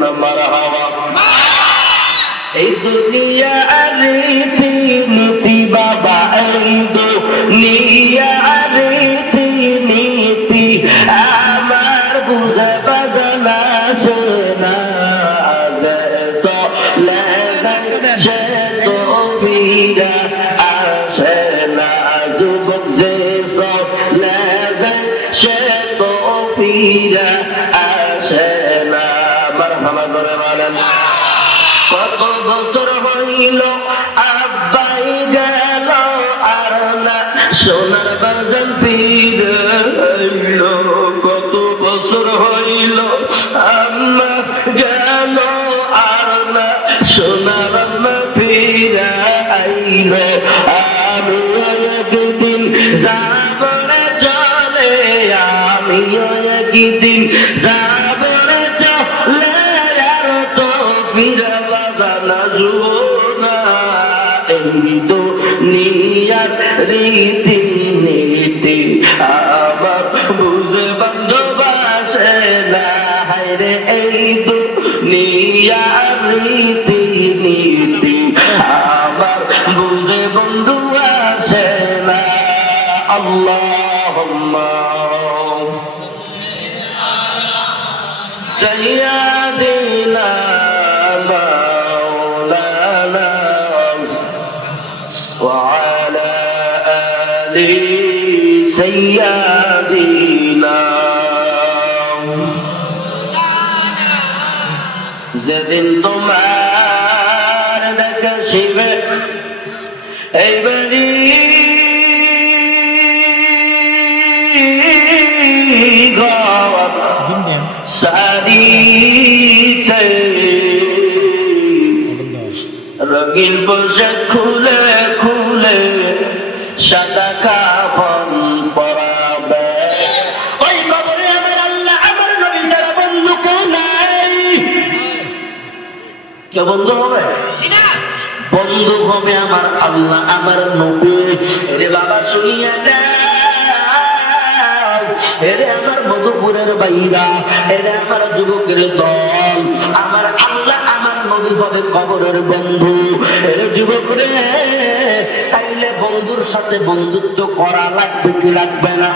না মারহাবা। এই দুনিয়া রীতি নীতি বাবা, এই দুনিয়া রীতি নীতি আমার বুঝে বাজানা শোনা যে চলে সে তো ফিরে আসে না, যুবক যে চলে সে তো ফিরে আসে না। মারহাবা করে বলেন। কত বছর হইল আব্বাই গেল আর না সোনার বাজান ফিরে হইল, কত বছর হইল আম্মা গেল আর না সোনার আম্মা ফিরে আইল। আমি একদিন যাব রে চলে, আমি একদিন যাব রে চলে, আর তো ফিরে দুনিয়ার রীতি নীতি আমার বুঝে বান্ধব আসে না। হায়রে এই দুনিয়ার রীতি নীতি আমার বুঝে বন্ধু আসে না। আল্লাহুম্মা সাইয়্যিদিনা سيدنا যেদিন তোমার নকশিবে এই বাড়ি ঘর সারিতে রঙিন পোশাক খুলে খুলে সাদা কাফন পরাবে, ওই কবরে আমার আল্লাহ আমার নবী ছাড়া বন্ধু কেউ নাই। কে বন্ধু হবে? বন্ধু হবে আমার আল্লাহ আমার নবী। এরে বাবা শুনিয়া দাও, এরে আমার মধুপুরের বাইরা, এরে আমার যুবকের দল, আমার আল্লাহ আমার নবী হবে কবরের বন্ধু। এরে যুবক রে, তাইলে বন্ধুর সাথে বন্ধুত্ব করা লাগবে কি লাগবে না?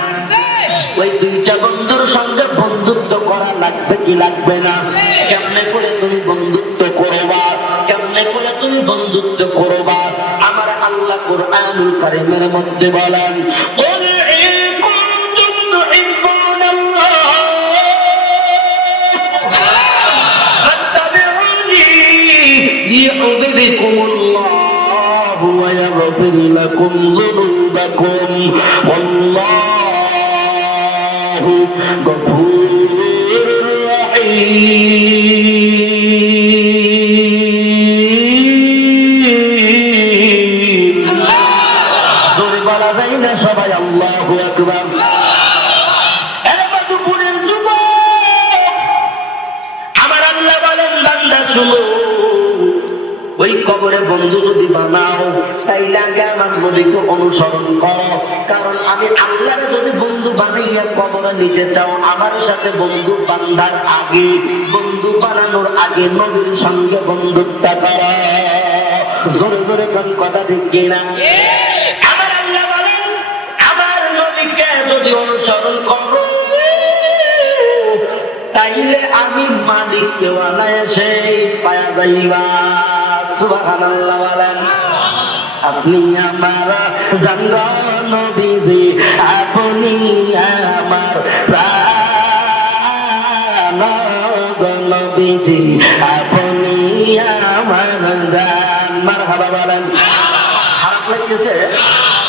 ওই দুইটা বন্ধুর সঙ্গে বন্ধুত্ব করা লাগবে কি লাগবে না? কেমনে করে তুমি বন্ধুত্ব করবা, কেমনে করে তুমি বন্ধুত্ব করবা? আমার আল্লাহ কুরআনুল কারীমের মধ্যে বলেন, কুল ইন কুনতুম তুহিব্বুনাল্লাহ ফাত্তাবিউনি ইউহিব্বুকুমুল্লাহ ويغفر لكم ذنوبكم والله غفور رحيم। জোরে বলা যায় না সবাই আল্লাহু আকবার। আমার আল্লাহ বলেন, বান্দা শুনো, ওই কবরে বন্ধু যদি বানাও তাইলে আগে আমার নবীকে অনুসরণ করো। কারণ আমি আল্লাহ যদি বন্ধু বানাইয়া কবরে নিতে চাও, আমার সাথে বন্ধু বান্ধার আগে, বন্ধু বানানোর আগে নবীর সঙ্গে বন্ধুত্ব করো। জোরে জোরে কোন কথা ঠিক কিনা? আমার আল্লাহ বলেন, আমার নবীকে যদি অনুসরণ করো তাইলে আমি মালিককে অনায়াসে পায়া যাইবা। সুবহানাল্লাহ বলেন। আপনি আমার জান নবীজি, আপনি আমার প্রাণ নবীজি, আপনি আমার জান। মারহাবা বলেন। খারাপ লাগছে?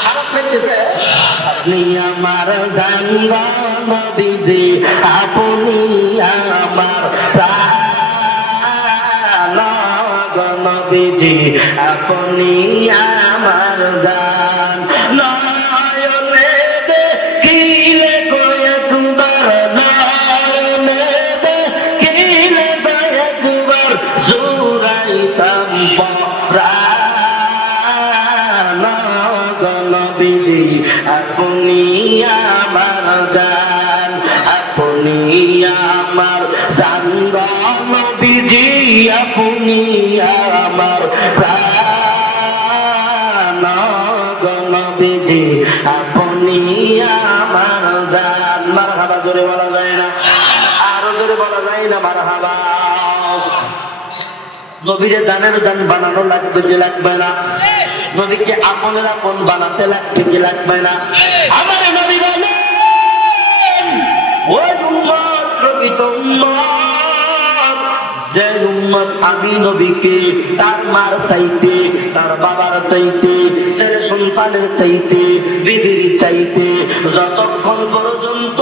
খারাপ লাগছে? আপনি আমার জান নবীজি, আপনি আমার প্রাণ নবীজি, আপনি আমার জান। নয়নে দেখিলে কয়েকবার, নয়নে দেখিলে কয়েকবার জুড়াইতাম প্রাণ নবীজি, আপনি আমার জান, আপনি আমার জান। নবীজি আপনি আমার প্রাণ, গো নবীজি আপনি আমার জান। মারহাবা জোরে বলা যায় না? আরো জোরে বলা যায় না মারহাবা? নবীরে জানের জান বানানো লাগবে কি লাগবে না? নবীকে আপনের আপন বানাতে লাগবে কি লাগবে না? আমার নবী বলেন, ওই উম্মত প্রকৃত উম্মত, যে উম্মত আমি নবীকে তার মার চাইতে, তার বাবার চাইতে, ছেলে সন্তানের চাইতে, বিবির চাইতে যতক্ষণ পর্যন্ত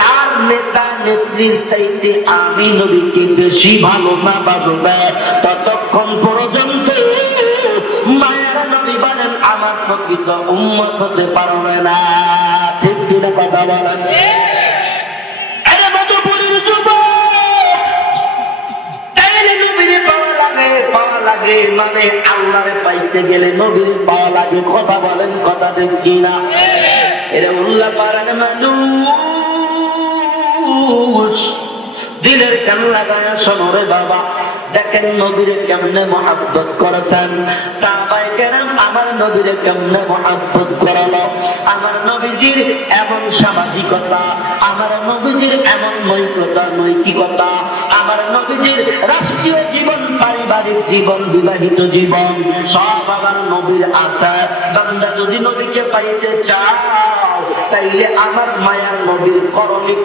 তার নেতা নেত্রীর চাইতে আমি নবীকে বেশি ভালো না বাসবে, ততক্ষণ পর্যন্ত মায়ের নবী বলেন আমার প্রকৃত উম্মত হতে পারবে না। ঠিক কিনা কথা বলেন? আরে মধুপুরীর যুবক, তাইলে নবীরে পাওয়া লাগে মানে আল্লাহরে পাইতে গেলে নবীর পাওয়া লাগে। কথা বলেন, কথা ঠিক কিনা? এরা উল্লাহ পারেন মানুষ, দিলের কান লাগায় শোনো রে বাবা। দেখেন নবীরে কেমনে মহব্বত করেছেন সাহাবায়ে কেরাম, আমার নবীরে কেমনে মহব্বত করালো। আমার নবীজির এমন সামাজিকতা, আমার নবীজির এমন নৈতিকতা, আমার নবীজির রাষ্ট্রীয় জীবন, পারিবারিক জীবন, বিবাহিত জীবন সব আমার নবীর আছে। বান্দা যদি নবীকে পাইতে চাও তাইলে আমার মায়ার নবীর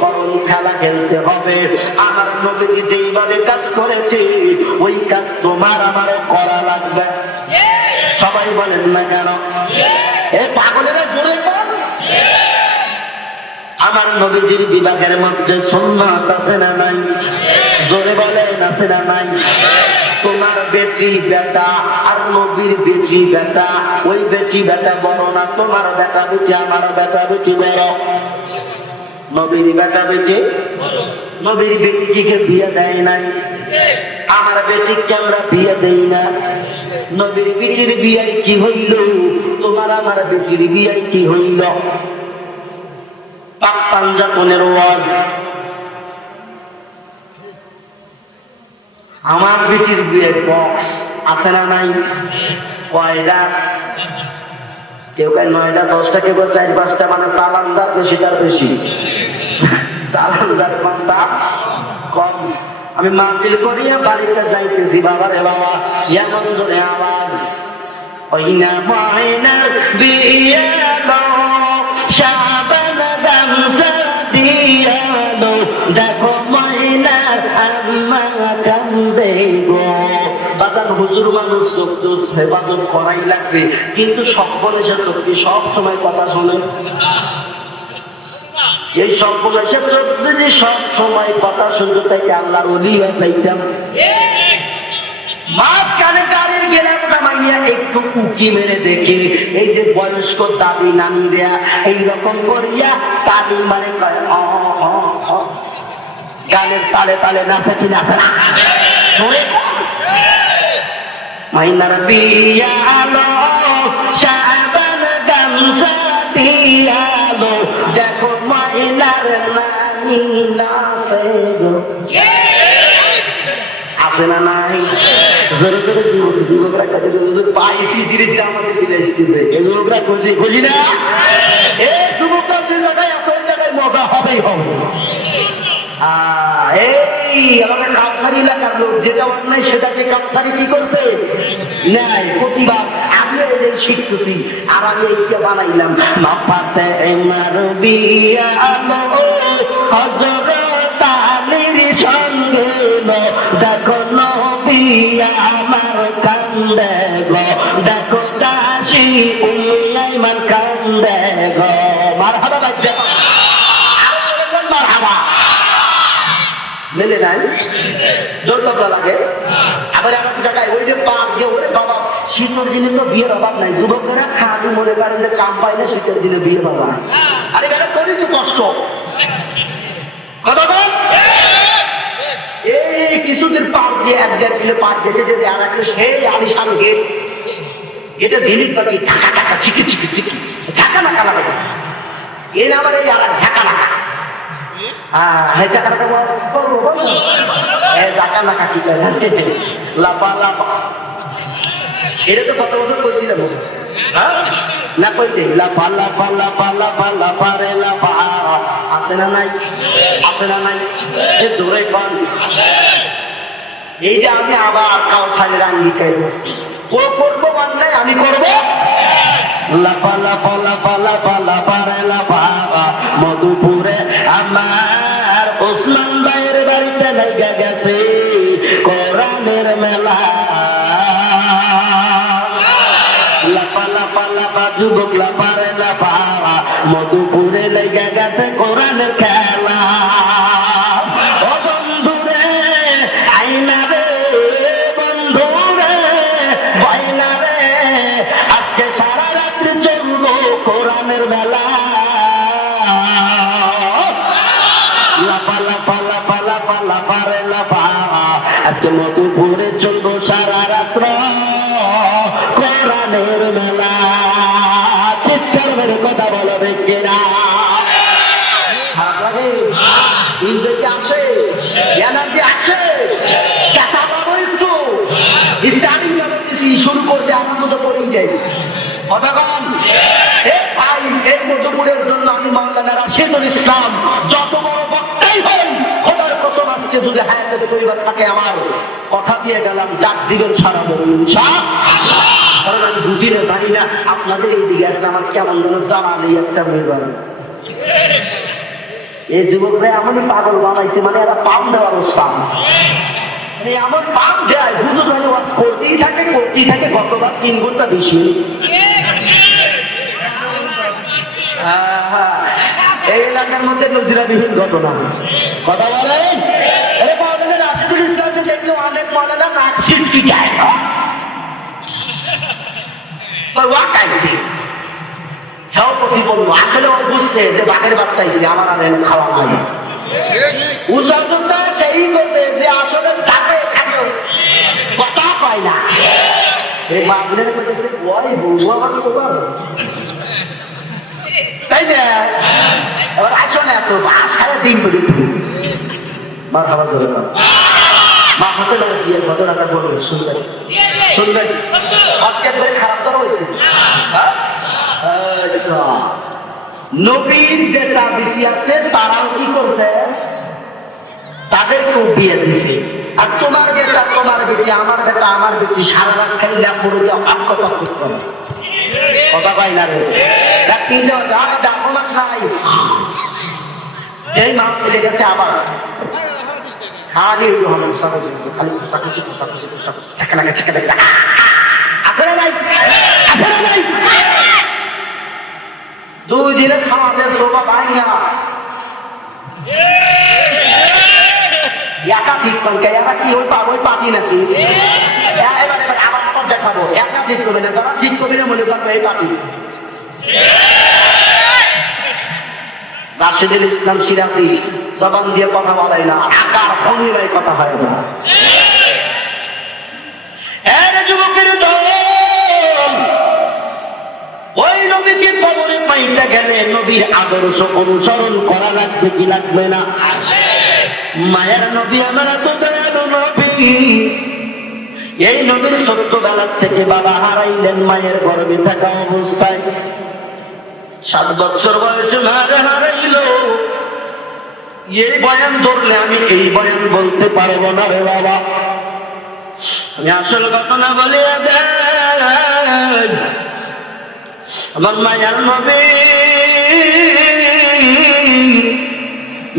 করণ খেলা খেলতে হবে। আমার নবীজি যেইভাবে কাজ করেছে ওই কাজ তোমার আমারও করা লাগবে। সবাই বলেন না কেন? এ পাগলেরা জোরে বল। আমার নবীজির বিভাগের মধ্যে সুন্নাত আছে না নাই? জোরে বলেন আছে না নাই? তোমার বেটি বেটা আর নবীর বেটি বেটা, ওই বেটি বেটা বড় না, তোমার বেটা বেটি আমার বেটা বেটি বড়। নবীর বেটা বেটি, নবীর বেটিকে বিয়ে দেয় নাই, আমার বেটিকে আমরা বিয়ে দেই না। নবীর বেটির বিয়ে কি হইল? তোমার আমার বেটির বিয়ে কি হইল? পাক পাঞ্জাতনের ওয়াজ, আমার বেটির বিয়ের বক্স আছে না নাই? কয়টা? কেউ কয় 9টা 10টা, কেউ 4-5টা, মানে চালানদার বেশিটার বেশি, চালানদার কম। আমি মাহফিল করিয়া বাড়িতে যাইতেছি, বাবা রে বাবা এমন জোরে আওয়াজ, ওই না ময়নার বিয়ে শাবান গামছা দিয়ালো, দেখো ময়নার আম্মা কান্দে গো। বাজান হুজুর মানুষ চোখ হেফাজত করাই লাগবে, কিন্তু সর্বনেশের চোখে সব সময় কথা শোনে। এই সর্বনেশের চোখ যদি সব সময় কথা শুনতে তাই আল্লাহর ওলি হয়ে যাইতাম। মাঝখানে গাড়ির গেলামটা মাইয়া একটু উকি মেরে দেখে এই যে বয়স্ক দাদি নানিরা এইরকম করিয়া তালি মানে কয় গানের তালে তালে নাচে কি নাচে না? মাইনার বিয়ালো শাবান গামছা দিয়ালো, দেখো মাইনার নানি নাচে গো। আছে না নাই? জোরে জোরে যুবকরা কাছে পাইছি, ধীরে ধীরে আমাদের ফিরে এসেছে। এই যুবকরা খুশি খুশি না? এ যুবকরা যে জায়গায় আছে ওই জায়গায় মজা হবেই হবে। এই আমাদের কামসারি এলাকার লোক যেটা অন্যায় সেটাকে কামসারি কি করছে? নাই, প্রতিবাদ। আমিও এদের শিখতেছি আর আমি এইটা বানাইলাম। মাপাতে আমার বিয়ালো হযরত আলীর সঙ্গে, দেখো নবী আমার কান্দে গো, দেখো দাসী উম্মে আইমান কান্দে গো। মারহাবা বাজে, মারহাবা মেলে নাই? জোর কত লাগে? আবার আমাদের জায়গায় ওই যে পাক দিয়ে ওরে বাবা, শীতের দিনে তো বিয়ের অভাব নাই। যুবকেরা খালি মনে করেন যে কাম পাই না, শীতের দিনে বিয়ের বাবা। আরে বেটা করি তো কষ্ট। কথা বল। এই কিছুদিন পাক দিয়ে 1-1.5 কিলো পাক গেছে, যে আর একটা সেই আলিশান গেট, এটা ঝিলিক পাখি ঢাকা ঢাকা চিকি চিকি চিকি ঝাঁকা নাকা লাগাছে। এর আবার এই আর ঝাঁকা নাকা হ্যাঁ চাকা টাকা বলবো চাকা না কাকি লাপা লাপা এটা তো কত বছর বলছিলাম না কইতে লাপা লাপা লাপা লাপা লাপা রে লাপা আছে না নাই আছে না নাই জোরে কন এই যে আমি আবার কাউসারের আঙ্গিকায় করবো মানে আমি করবো লাপা লাপা লাপা লাপা লাপা রে লাপা মধুপুরে আমার ওসমান ভাইয়ের বাড়িতে লেগে গেছে কোরআনের মেলা লাপা লাপা লাপা যুবক লাপা রে লাপা মধুপুরে লেগে গেছে কোরআনের খেলা ও বন্ধুরে আইনা রে বন্ধুরে বাইনা রে আজকে সারা রাত্রি চলবো কোরআনের মেলা লাপা লাপা লাপা লাপা লাপা রে লাপা আজকে মধুপুরে চলবো সারা রাত্র কোরআনের মেলা চিৎকার মেরে কথা বলো দেখে না খারাপ লাগে ইনজয়টি আসে এনার্জি আসে দেখা পাবো একটু স্টার্টিং যখন দিছি শুরু করছে আমার মতো করেই যাই কথা কম ভাই এই মধুপুরের জন্য আমি মাওলানা রাশিদুল ইসলাম যত বড় বক্তাই হন খোদার কসম আজকে যদি হায়াতের পরিবার থাকে আমার কথা দিয়ে গেলাম ডাক দিবেন সারা বলুন ইনশাআল্লাহ কারণ আমি বুঝি না জানি না আপনাদের এই দিকে আসলে আমার কেমন যেন জানা নেই একটা মেয়ে জানা এই যুবকরা এমনই পাগল বানাইছে মানে এরা পাম দেওয়ার ওস্তাদ এমন পাম দেয় বুঝো জানি করতেই থাকে গতবার 3 ঘন্টা বেশি এই এলাকার মধ্যে নজিরাবিহীন ঘটনা কথা বলেন রাশিদুল ইসলামকে দেখলে অনেক বলে না নাক ছিটকি যায় আসলে ও বুঝছে যে বাঘের বাচ্চা আইছে আমার আর খাওয়া নাই সেই করতে যে আসলে ডাকে খাবে কথা পায় না এই বাঘের করতেছে ওই বলবো আমার খবর তাই না এবার আসলে এত বাস খায় দিন করে মা খাবার জোরে মা হাতে লাগে দিয়ে ঘটনাটা বলবে সুন্দর সুন্দর আজকে করে খারাপ তো হয়েছে নবীর যেটা বেঁচে আছে তারাও কি করছে তাদেরকেও বিয়ে দিছে আর তোমার বেটি আমার বেটা আমার বেটি সারা রাত খালি ল্যাপ পড়ে যাও আত্মপাত করে কথা পাই না রে তিনটা দেখো মাস নাই এই মাস চলে গেছে আবার খালি খালি দুই জিনিস খাওয়াতে শোভা পাই না একা ঠিক করতে একা কি ওই পাতি নাকি এবার আবার আবার দেখাবো একা ঠিক করবে না যারা ঠিক করবে না মনে করবে এই পাতি রাশিদুল ইসলাম সিরাজি জবান দিয়ে কথা বলাই না আকার ভঙ্গিমায় কথা হয় না যুবকের দল ওই নবীকে কবরে পাইতে গেলে নবীর আদর্শ অনুসরণ করা লাগবে কি লাগবে না মায়ের নবী আমার তো দয়ালু নবী এই নবীর ছোট্টবেলার থেকে বাবা হারাইলেন মায়ের গর্ভে থাকা অবস্থায় 7 বছর বয়সে মারে হারাইল এই বয়ান ধরলে আমি এই বয়ান বলতে পারবো না রে বাবা আমি আসল ঘটনা বলে আমার মায়ের নবী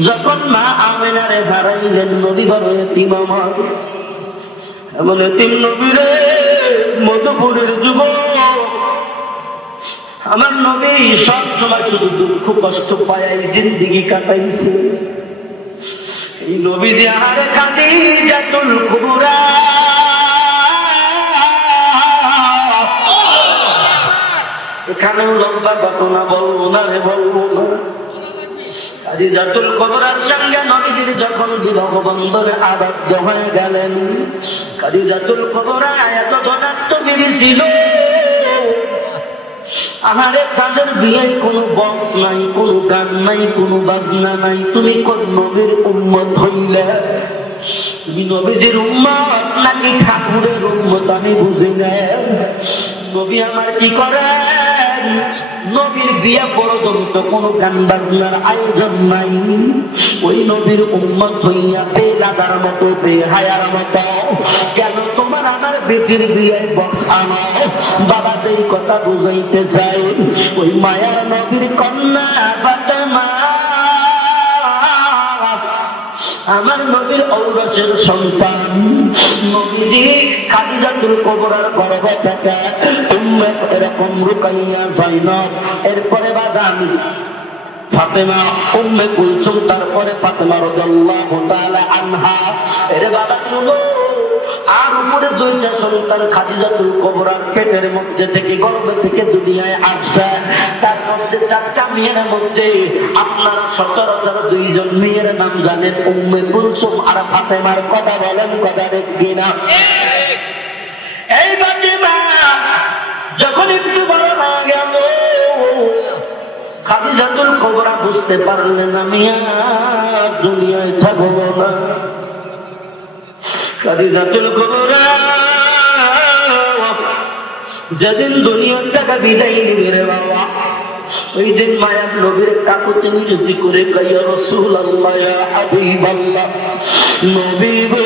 যখন মা আমেনারে হারাইলেন নবী বড় এতিম আমার এমন এতিম নবীরে মধুপুরের যুবক আমার নবী সব সময় শুধু দুঃখ কষ্ট পায় জিন্দিগি কাটাইছে এই নবী যে আহারে খাদিজাতুল কুবরা এখানেও লম্বা ঘটনা বলবো না রে বলবো না খাদিজাতুল কুবরার সঙ্গে নবীজি যখন বিবাহ বন্ধনে আবদ্ধ হয়ে গেলেন খাদিজাতুল কুবরা এত ধনাত্ম বিবি ছিল আমাদের তাদের বিয়ে কোনো বক্স নাই, কোনো গান নাই, কোনো বাজনা নাই। তুমি কোন নবীর উম্মত হইলে? তুমি নবীজির উম্মত নাকি ঠাকুরের উম্মত আমি বুঝি না। নবী আমার কি করেন? নবীর বিয়ে পর্যন্ত কোনো গান বাজনার আয়োজন নাই। ওই নবীর উম্মত হইয়া বেলাদার মতো বেহায়ার মতো কেন তোমার আমার বেটির বিয়ে বক্স আনো? বাবাদের কথা বুঝাইতে চাই। ওই মায়ার নবীর কন্যা ফাতেমা, আমার নবীর ঔরসের সন্তান, নবীজি খাদিজাতুল কুবরার গর্ভ থেকে উম্মে এরকম রুকাইয়া যায়নব, এরপরে বাজান ফাতেমা, উম্মে কুলসুম, তারপরে ফাতেমা রাদিয়াল্লাহু তাআলা আনহা। এর বাবা শুনো, আর উপরে দুইটা সন্তান খাদিজাতুল কুবরার পেটের মধ্যে থেকে, গর্ভ থেকে দুনিয়ায় আসছে। তার মধ্যে চারটা মেয়ের মধ্যে আপনারা সচরাচর দুইজন মেয়ের নাম জানেন, উম্মে কুলসুম আর ফাতেমার। কথা বলেন, কথা দেখবি না? এই ফাতেমা যখন একটু বড় হয়ে গেল, খাদিজাতুল কুবরা বুঝতে পারলেন আমি আর দুনিয়ায় থাকবো না। খাদিজাতুল কুবরা যেদিন দুনিয়ার থেকে বিদায় নিবে রে বাবা, ওই দিন মায়ার নবীর কাকুতে নিরতি করে কইয়া রাসূলুল্লাহ ইয়া হাবিবাল্লাহ, নবী গো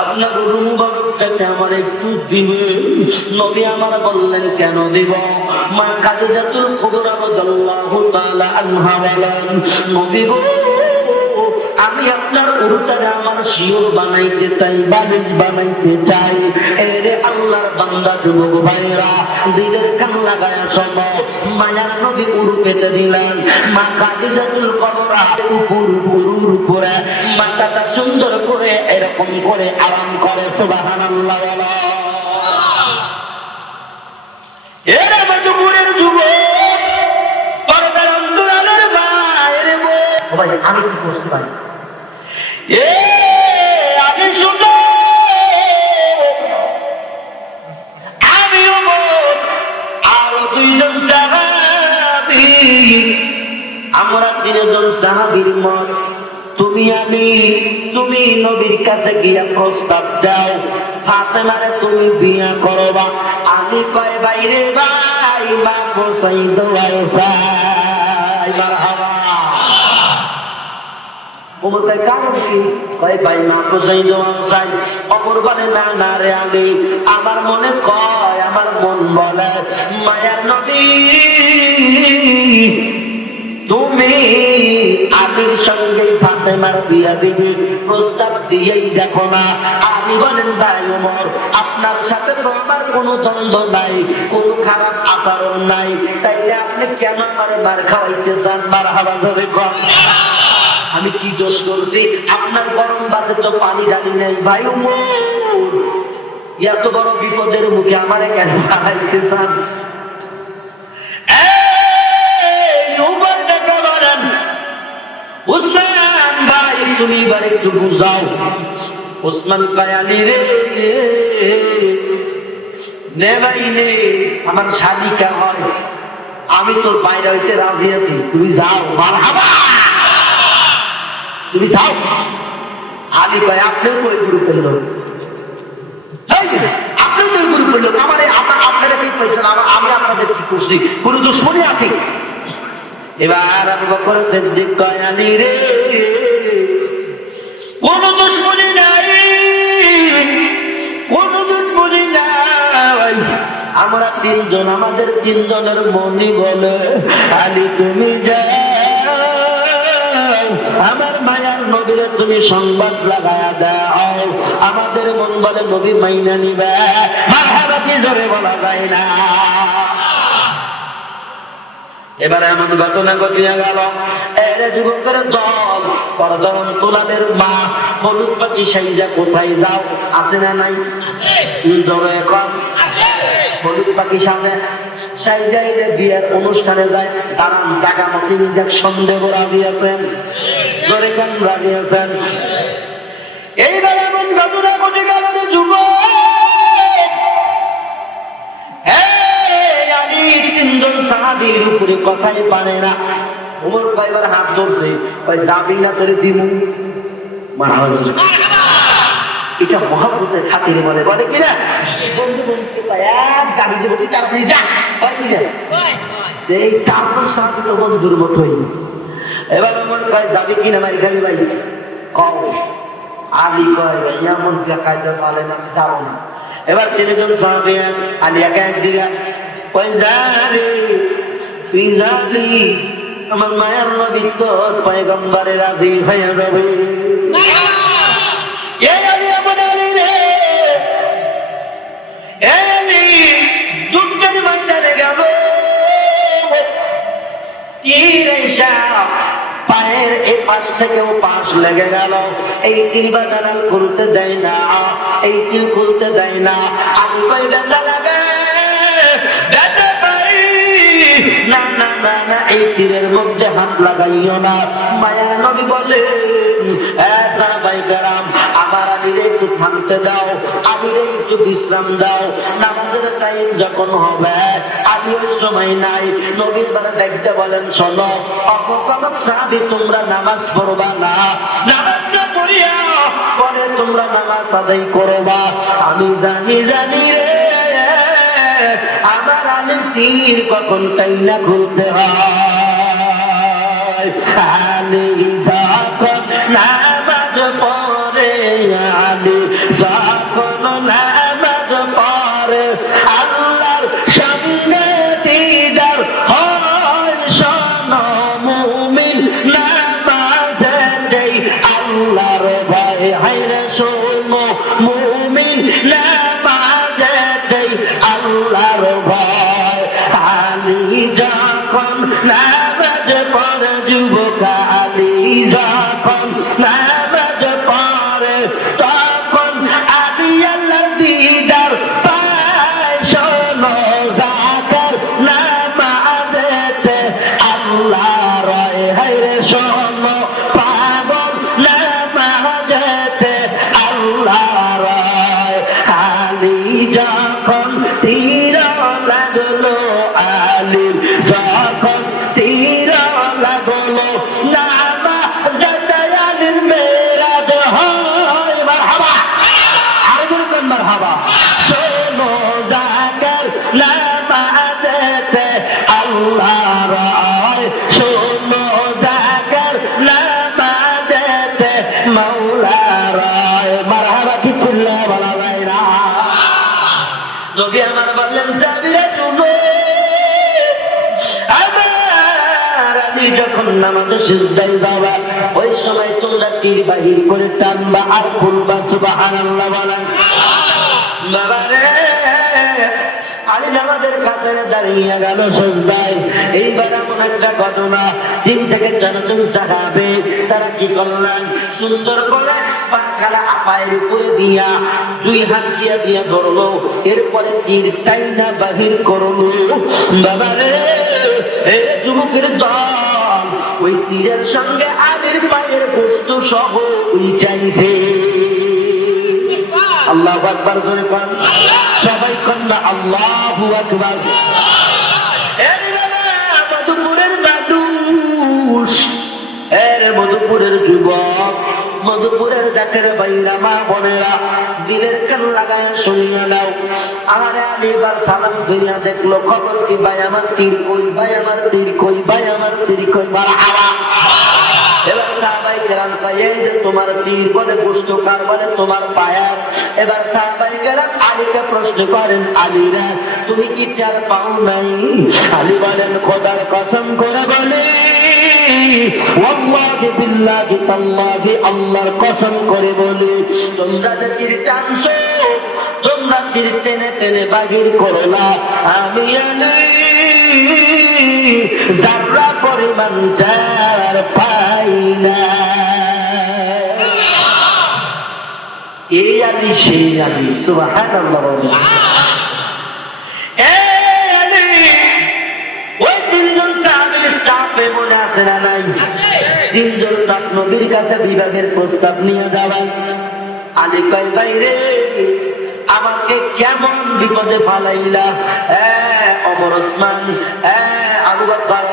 আপনার গরু মুবারকটাকে আমার একটু দিবেন। নবী আমার বললেন কেন দিব? মা খাদিজাতুল কুবরা রাদিয়াল্লাহু তাআলা আনহা বলেন, নবী গো আমি আপনার উরুটারে আমার শিওর বানাইতে চাই, বালিশ বানাইতে চাই। এরে আল্লাহর বান্দা যুবক ভাইরা, দিলের কান লাগায়া শোনো। মায়ার নবী উরু পেতে দিলেন। মা খাদিজাতুল কুবরা উরুর উপরে মাথাটা সুন্দর করে এরকম করে আরাম করে। সুবহানাল্লাহ বলো। এরে মজবুরের যুবক, পর্দার অন্তরালের বাইরে ভাই, আমি কি করছি ভাই? আমি শুনো, আমিও আরো দুইজন সাহাবী, আমরা তিনজন সাহাবীর মত। তুমি আমি, তুমি নবীর কাছে গিয়া প্রস্তাব দাও, ফাতেমারে তুমি বিয়া করবা। আমি কয় বাইরে ভাই, মা পোসাই দোয়াই সাই মারহাবা। ওমর কয় কারণ কি? কয় ভাই মা পোসাই দোয়া চাই। ওমর বলে না না রে আলী, আমার মনে কয়, আমার মন বলে মায়ার নবী তুমি আলীর সঙ্গে ফাতেমার বিয়া দিবে, প্রস্তাব দিয়েই দেখো না। আলী বলেন ভাই ওমর, আপনার সাথে তো আমার কোনো দ্বন্দ্ব নাই, কোনো খারাপ আচরণ নাই, তাইলে আপনি কেন আমারে মার খাওয়াইতে চান? মারহাবা জোরে কর। আমি কি দোষ করছি? আপনার গরম বাজে তো পানি ঢালি নাই। ভাই ওমর, এত বড় বিপদের মুখে আমারে কেন খাওয়াইতে চান? উসমান ভাই, তুমি এবার একটু বুঝাও। উসমান কায়ালি রে, নে ভাই নে, আমার শাদিকা হয়, আমি তোর বাইরে হইতে রাজি আছি, তুমি যাও। মারহাবা, তুমি যাও। আলী ভাই আপনিও কই গুরু করলো, আপনিও কই গুরু করলো? আমার আপনারা কি পাইছেন? আমি আপনাদের কি করছি? কোনো দুশ্মনী আছে? এবার আবু বকর সিদ্দিক কয়, আলী রে, কোন দুশ্মনী নাই, কোন দুশ্মনী নাই। আমরা তিনজন, আমাদের তিনজনের মনি বলে আলী তুমি যাও, আমার মায়ার নবীরে তুমি সংবাদ লাগায়া দাও। আমাদের মন বলে নবী মাইনা নিবে, মারহাবা কি জোরে বলা যায় না। এবারে এমন ঘটনা ঘটিয়া গেল, এরে যুবকের দল, পরদরন তোলাদের মা, হলুদ পাখি সাইজা কোথায় যাও? আছে না নাই? জোরে এখন হলুদ পাখি সামনে সাইজাই যে বিয়ের অনুষ্ঠানে যায়, দাঁড়ান জায়গা মতো ইঞ্জেকশন দেব রাজি আছেন? জোরে কান লাগিয়েছেন। এইবার এমন ঘটনা ঘটে গেল যুব তিনজন সাহাবীর উপরে কথাই পারে না। ওমর কয়বার হাত ধরছে, ওই যাবি না তোরে দিমু মারহাবা। এটা মহব্বতের খাতিরে বলে বলে কিনা বন্ধু বন্ধুকে এক গাড়ি যে বলি তাড়াতাড়ি যা হয় কিনা। এই চারজন সাহাবী তো বন্ধুর মতোই। এবার ওমর কয় যাবি কিনা মারি খাবি ভাই কও। আলী কয় ভাই এমন দেখাইতে পারলেন আমি যাবো না। এবার তিনজন সাহাবী আলী একা এক দিকে কয় যা রে তুই যাবি আমার মায়ের নবী তোর পয়গম্বরে রাজি হয়ে যাবে। যুদ্ধের ময়দানে গেল তীর এসে পায়ের এই পাশ থেকে ও পাশ লেগে গেল। এই তীর বাজার খুলতে দেয় না, এই তীর খুলতে দেয় না। আমি কই ব্যথা লাগে ব্যথা পাই না না না না, এই তীরের মধ্যে হাত লাগাইও না। মায়া নবী বলে আমার আলীরে একটু থামতে দাও, আলীরে একটু বিশ্রাম দাও। নামাজের টাইম যখন হবে আমি ওই সময় নাই। নবীর দ্বারা দেখতে বলেন শোনো অপকমক সাহাবী তোমরা নামাজ পড়বা না, নামাজটা পড়িয়া পরে তোমরা নামাজ আদায় করবা। আমি জানি জানি রে আমার আলীর তীর কখন টাইনা খুলতে হয়। আলী যখন নামাজ পড়ে, আলী যখন নামাজ পড়ে আল্লাহর সঙ্গে দিদার হয়। শোনো মুমিন নামাজে যেই আল্লাহর ভয় হয় রে, শোনো মুমিন নামাজে যেই আল্লাহর ভয়। আলী যখন নামাজ পড়ে যুবক, আলী যখন নামাজ পড়ে তখন আলী আল্লাহর দিদার পায়। শোনো যাকার নামাজেতে আল্লাহর হয় রে, শোনো পাগল নামাজেতে আল্লাহর হয়। আলী যখন তীর লাগলো, আলী যখন তীর লাগলো নামাজেতে আলীর মেরাজ হয়। মারহাবা আরেকজন মারহাবা। শোনো যাকার নামাজেতে আল্লাহর হয়, শোনো যাকার নামাজেতে মাওলার হয়। মারহাবা কি চিল্লা বলা যায় না। নবী আমার বললেন যাবি রে শুনো আমার আলী যখন নামাজে সিজদায় যাবা ওই সময় তোমরা তীর বাহির করে টানবা আর খুলবা সুবহানাল্লাহ বলেন। বাবা রে আলী নামাজের কাতারে দাঁড়িয়ে গেল সিজদায়। এইবার এমন একটা ঘটনা, 3 থেকে 4 জন সাহাবী তারা কি করলেন, সুন্দর করে পাখানা পায়ের উপরে দিয়া 2 হাত দিয়া ধরলো, এরপরে তীর টাইনা বাহির করলো। বাবা রে এ যুবকের দল ওই তীরের সঙ্গে আলীর পায়ের বস্তু সহ উইচাইছে। আল্লাহু আকবার করে কোন সবাই কোন না আল্লাহু আকবার। এর মধুপুরের বাদুশ, এর মধুপুরের যুবক, মধুপুরের জাতের বাইরা মা বোনেরা দিলের কান লাগায় শুনিয়া দাও। আমারে আলী বার সালাম ফিরিয়া দেখলো, খবর কি ভাই আমার তীর কই, ভাই আমার তীর কই, ভাই আমার তীর কই। মারহাবা। এবার সাহাবাই কেরাম কয় এই যে তোমার তীর বলে গোশত কার, বলে তোমার পায়ের। এবার সাহাবাই কেরাম আলীকে প্রশ্ন করেন আলীরা তুমি কি টের পাও নাই? আলী বলেন খোদার কসম করে বলে ওয়াল্লাহি বিল্লাহি তাল্লাহি আল্লাহর কসম করে বলি তোমরা যে তীর টানছো, তোমরা তীর টেনে টেনে বাহির করো না, আমি আলী যারা পরিমাণ টের পাই না। এই আলী সেই আলী সুবহানাল্লাহ। ওই 3 জন সাহাবীর চাপে মনে আছে না নাই? 3 জন চাপ নবীর কাছে বিবাহের প্রস্তাব নিয়ে যাবেন। আলী কয় ভাই রে, আমাকে কেমন বিপদে ফালাইলা, ওমর ওসমান, আবু বকর,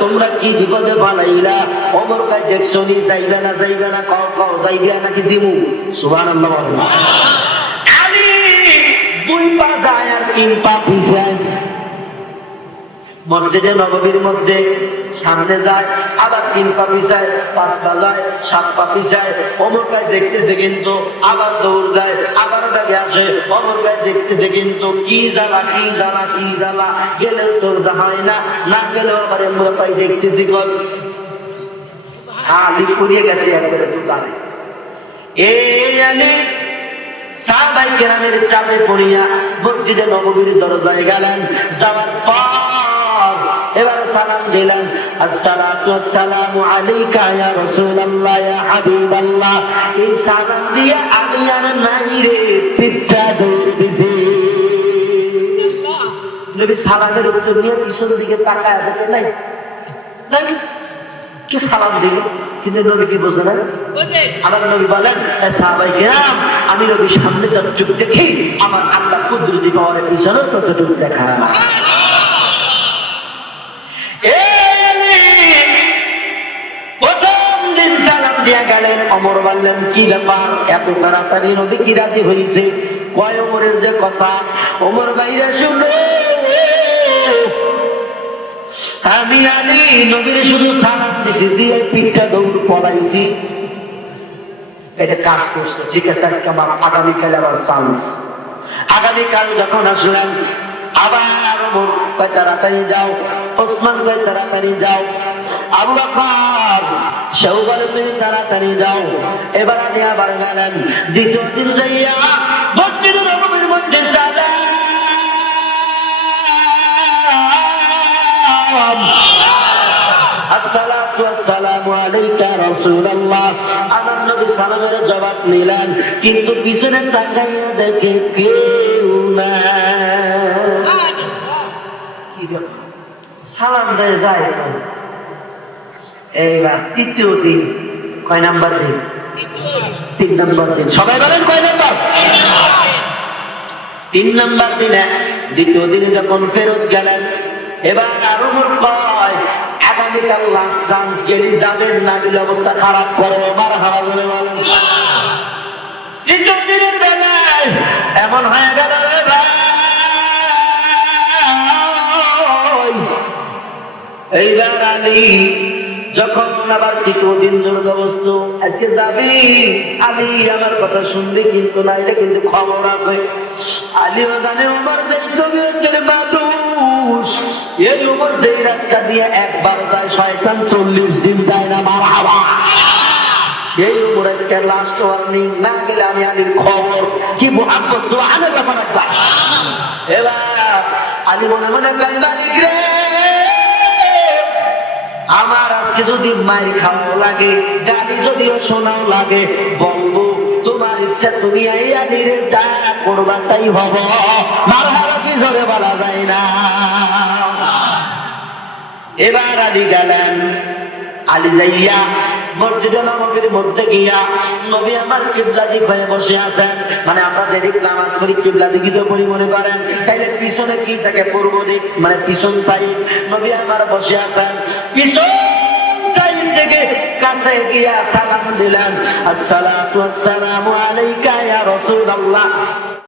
তোমরা কি বিপদে ফালাইলা? ওমর কয় দেখছো নি, যাইবে না যাইবে না, কও কও যাইবে নাকি দিমু? সুবহানাল্লাহ। আলী 2 পা যায় আর 3 পা পিছায়। মসজিদে নববীর মধ্যে সামনে যায়, আবার 3 পা পিছায়, 5 পা যায়, 7 পা পিছায়। ওমর কয় দেখতেছে কিন্তু, আবার দৌড় যায়, আবার ব্যাগে আসে। ওমর কয় দেখতেছে কিন্তু, কি জ্বালা কি জ্বালা কি জ্বালা, গেলেও তো হয় না, না গেলেও আবার আমরা পাই দেখতেছি। কল আলী পুড়িয়ে গেছে একবারে দোকানে। এই আলী সাহাবায়ে কেরামের চাপে পড়িয়া মসজিদে নববীর দরজায় গেলেন। যাওয়ার পর এবার সালাম দিলেন, আসসালাতু ওয়াসসালামু আলাইকা ইয়া রাসূলুল্লাহ ইয়া হাবিবাল্লাহ। এই সালাম দিয়ে আলী আর নাই রে, পিঠটা দৌড় দিছে। নবী সালামের উত্তর নিয়ে পিছন দিকে তাকায় দেখে নাই, নবী কি সালাম দিল, কিন্তু নবী কি বোঝে না? আবার নবী বলেন, সাহাবায়ে কেরাম, আমি নবীর সামনে যতটুকু দেখি আমার আল্লাহ কুদরতি পাওয়ারের পিছনে ততটুকু দেখা। প্রথম দিন সালাম দিয়া গেলেন। ওমর বললেন, কি ব্যাপার, এত তাড়াতাড়ি নবী কি রাজি হয়েছে? কয় ওমরের যে কথা। ওমর ভাইরা শুনো, আমি আলী নবীর শুধু সালাম দিছি, দিয়ে পিঠটা দৌড় পড়াইছি, এটা কাজ করছে। ঠিক আছে, আজকে আমার আগামীকাল আবার চান্স। আগামীকাল যখন আসলেন, আবার ওমর কয় তাড়াতাড়ি যাও, ওসমান কয় তাড়াতাড়ি যাও, আবু বকর সেও বলে তুমি তাড়াতাড়ি যাও। এবার আলী আবার গেলেন। দ্বিতীয় দিন যাইয়া মসজিদে নববীর মধ্যে আসসালাতু ওয়াসসালামু আলাইকা ইয়া রাসূলুল্লাহ। আমার নবী সালামের জবাব নিলেন, কিন্তু পিছনে তাকাইয়া দেখে কেউ না। কি ব্যাপার, সালাম দিয়ে যায়। এইবার তৃতীয় দিন, কয় নাম্বার দিন? 3 নম্বর দিন। সবাই বলেন কয় নাম্বার? 3 নম্বর দিনে দ্বিতীয় দিনে যখন ফেরত গেলেন, এবার ওমর কয় আগামীকাল লাস্ট চান্স, গেলি যাবেন, না গেলে অবস্থা খারাপ করে। আমার হাওয়া বলে বলেন। তৃতীয় দিনের বেলায় এমন হয়ে গেল রে ভাই, এইবার আলী যখন আবার তৃতীয় দিন জোরদবস্ত, আজকে যাবি আলী, আমার কথা শুনবি, কিন্তু নাইলে কিন্তু খবর আছে। আলীও জানে ওমর যেই কবিয়তের মানুষ, এই ওমর যেই রাস্তা দিয়ে একবার যায় শয়তান 40 দিন যায় না। মারহাবা। সেই ওমর আজকে লাস্ট ওয়ার্নিং, না গেলে আমি আলীর খবর কি মুহাম্মদ সুবহানাল্লাহ বলা। এবার আলী মনে মনে কয়, মালিক রে, আমার আজকে যদি মায়ের খাওয়াও লাগে, গালি যদিও শোনাও লাগে, বলবো তোমার ইচ্ছা, তুমি এই আলীরে যা করবা তাই হব। মারহাবা কি জোরে বলা যায় না। এবার আলী গেলেন। আলী যাইয়া মসজিদে নববীর মধ্যে গিয়া, নবী আমার কিবলা দিক হয়ে বসে আছেন। মানে আমরা যেদিক নামাজ পড়ি কিবলা দিকে তো পড়ি মনে করেন, তাইলে পিছনে কি থাকে? পূর্ব দিক, মানে পিছন সাইড। নবী আমার বসে আছেন, পিছন সাইড থেকে কাছে গিয়া সালাম দিলেন, আসসালাতু ওয়াসসালামু আলাইকা ইয়া রাসূলুল্লাহ।